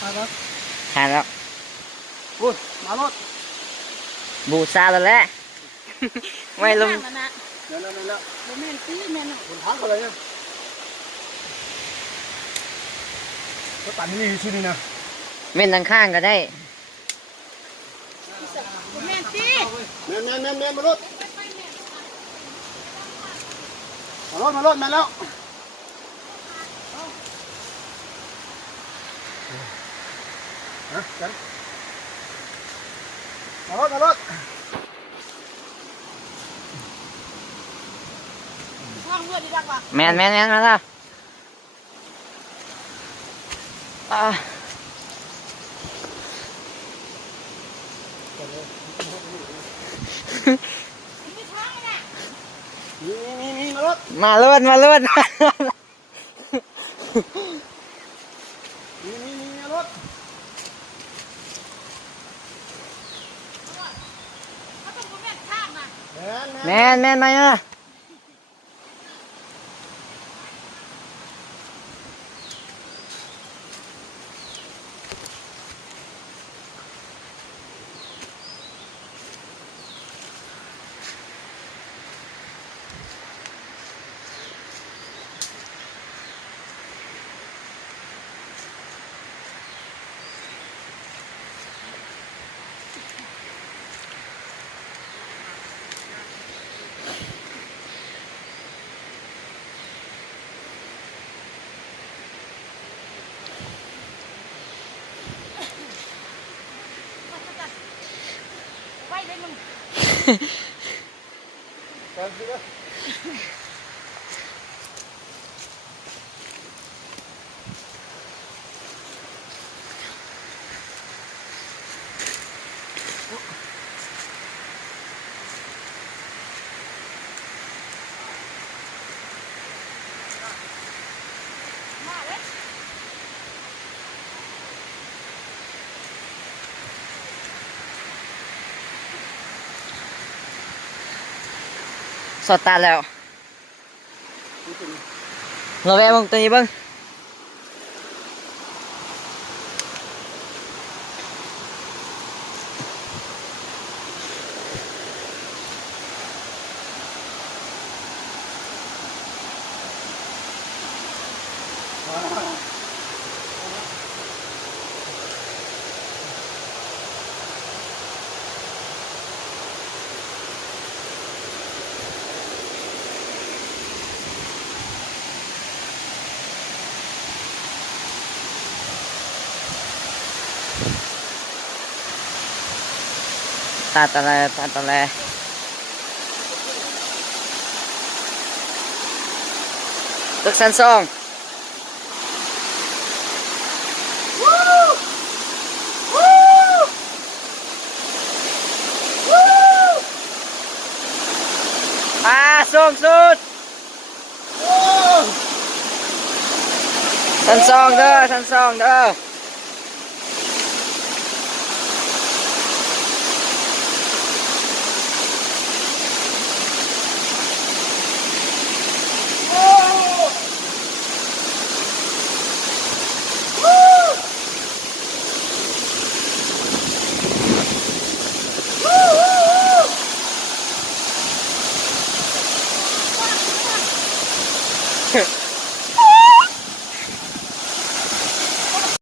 ทานแล้ว พูดมารถ บูซาแล้วแหละไม่ลง เดี๋ยวแล้วแม่นตีแม่น คนพักอะไรเนี่ยก็ตัดนี่ชื่อนี่นะ เม่นข้างๆก็ได้ แม่นตี แมนมารถแมนแล้วฮะกันมารถ ห้องเลือดดีดักว่ะ แมนมาแล้วอ่า ไม่ท้องน่ะ นี่มารถ มาเลื่อน นี่มารถ เขาต้องแม่นข้างน่ะ แมนมาเนอะไว้เลยมึง สดตาแล้วเราแวะมองตัวนี้เบ้างตาตะแลตึกสันซองส่งสุดสันซองเด้อ